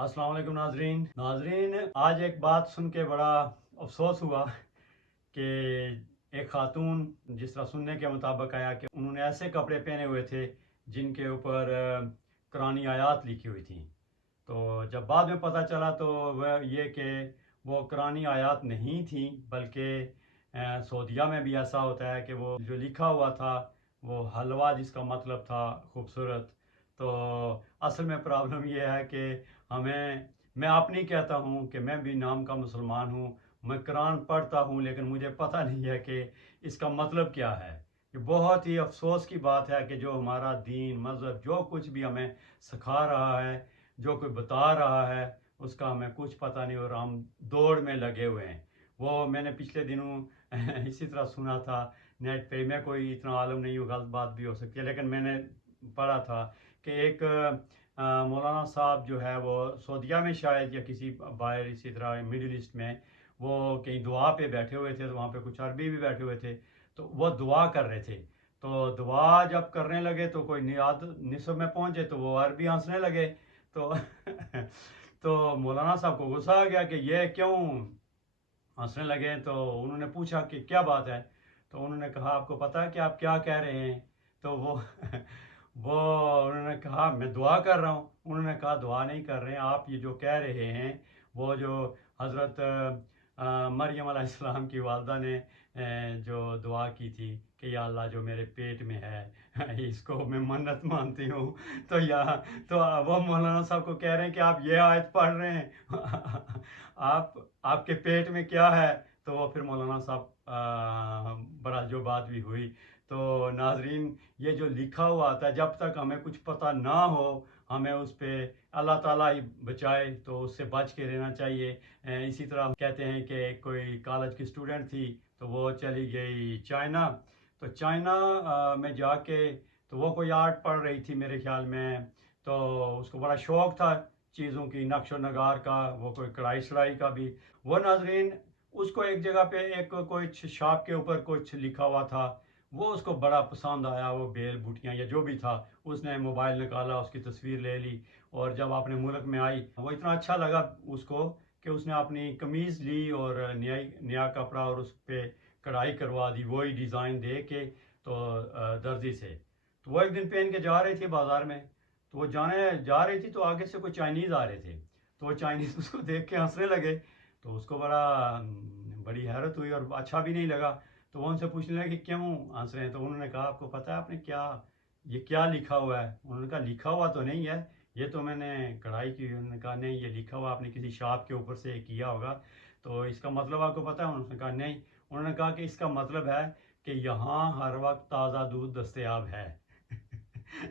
अस्सलाम वालेकुम नाजरीन, आज एक बात सुन के बड़ा अफसोस हुआ कि एक खातून जिस तरह सुनने के मुताबिक आया कि उन्होंने ऐसे कपड़े पहने हुए थे जिनके ऊपर कुरानी आयात लिखी हुई थी। तो जब बाद में पता चला तो वह ये कि वो कुरानी आयात नहीं थी, बल्कि सऊदीया में भी ऐसा होता है कि वो जो लिखा हुआ था वो हलवा, जिसका मतलब था खूबसूरत। तो असल में प्रॉब्लम ये है कि मैं अपनी कहता हूँ कि मैं भी नाम का मुसलमान हूँ, मैं कुरान पढ़ता हूँ, लेकिन मुझे पता नहीं है कि इसका मतलब क्या है। ये बहुत ही अफसोस की बात है कि जो हमारा दीन मज़हब जो कुछ भी हमें सिखा रहा है, जो कोई बता रहा है, उसका हमें कुछ पता नहीं और हम दौड़ में लगे हुए हैं। वो मैंने पिछले दिनों इसी तरह सुना था नेट पे। मैं कोई इतना आलम नहीं हूँ, गलत बात भी हो सकती है, लेकिन मैंने पढ़ा था कि एक मौलाना साहब जो है वो सऊदीया में शायद या किसी बाहर इसी तरह मिडिल ईस्ट में वो कहीं दुआ पे बैठे हुए थे, तो वहाँ पे कुछ अरबी भी बैठे हुए थे, तो वो दुआ कर रहे थे। तो दुआ जब करने लगे तो कोई नियाद निसब में पहुँचे तो वो अरबी हंसने लगे। तो तो मौलाना साहब को गुस्सा आ गया कि ये क्यों हंसने लगे। तो उन्होंने पूछा कि क्या बात है। तो उन्होंने कहा आपको पता है कि आप क्या कह रहे हैं। तो वो वो उन्होंने कहा मैं दुआ कर रहा हूँ। उन्होंने कहा दुआ नहीं कर रहे हैं आप, ये जो कह रहे हैं वो जो हज़रत मरियम अलैहिस्सलाम की वालदा ने जो दुआ की थी कि या अल्लाह जो मेरे पेट में है इसको मैं मन्नत मानती हूँ। तो यहाँ तो वो मौलाना साहब को कह रहे हैं कि आप ये आयत पढ़ रहे हैं आप आपके पेट में क्या है। तो वो फिर मौलाना साहब बड़ा जो बात भी हुई। तो नाजरीन, ये जो लिखा हुआ आता है जब तक हमें कुछ पता ना हो, हमें उस पे अल्लाह ताला ही बचाए, तो उससे बच के रहना चाहिए। इसी तरह कहते हैं कि कोई कॉलेज की स्टूडेंट थी, तो वो चली गई चाइना। तो चाइना में जाके तो वो कोई आर्ट पढ़ रही थी मेरे ख्याल में। तो उसको बड़ा शौक था चीज़ों की, नक्श और नगार का, वो कोई कढ़ाई सिलाई का भी। वो नाजरीन, उसको एक जगह पे एक कोई शॉप के ऊपर कुछ लिखा हुआ था, वो उसको बड़ा पसंद आया, वो बेल बूटियाँ या जो भी था। उसने मोबाइल निकाला, उसकी तस्वीर ले ली, और जब अपने मुल्क में आई वो इतना अच्छा लगा उसको कि उसने अपनी कमीज़ ली और नया कपड़ा और उस पर कढ़ाई करवा दी, वही डिज़ाइन दे के, तो दर्जी से। तो वो एक दिन पहन के जा रही थी बाज़ार में। तो वो जाने जा रही थी तो आगे से कोई चाइनीज़ आ रहे थे। तो वो चाइनीज़ उसको देख के हंसने लगे। तो उसको बड़ी हैरत हुई और अच्छा भी नहीं लगा। तो वो उनसे पूछने लगे कि क्यों हंस रहे हैं। तो उन्होंने कहा आपको पता है आपने क्या, ये क्या लिखा हुआ है। उन्होंने कहा लिखा हुआ तो नहीं है, ये तो मैंने कढ़ाई की। उन्होंने कहा नहीं, ये लिखा हुआ आपने किसी शॉप के ऊपर से किया होगा। तो इसका मतलब आपको पता है। उन्होंने कहा नहीं। उन्होंने कहा कि इसका मतलब है कि यहाँ हर वक्त ताज़ा दूध दस्तयाब है।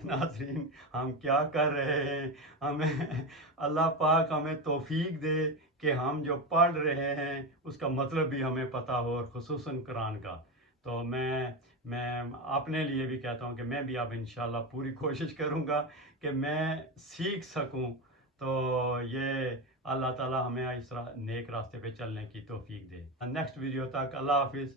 नाज़रीन, हम क्या कर रहे हैं। हमें अल्लाह पाक हमें तौफीक दे कि हम जो पढ़ रहे हैं उसका मतलब भी हमें पता हो, और ख़ुसूसन कुरान का। तो मैं अपने लिए भी कहता हूँ कि मैं भी अब इंशाल्लाह पूरी कोशिश करूँगा कि मैं सीख सकूँ। तो ये अल्लाह ताला हमें इस नेक रास्ते पे चलने की तौफीक दे। नेक्स्ट वीडियो तक अल्लाह हाफिज़।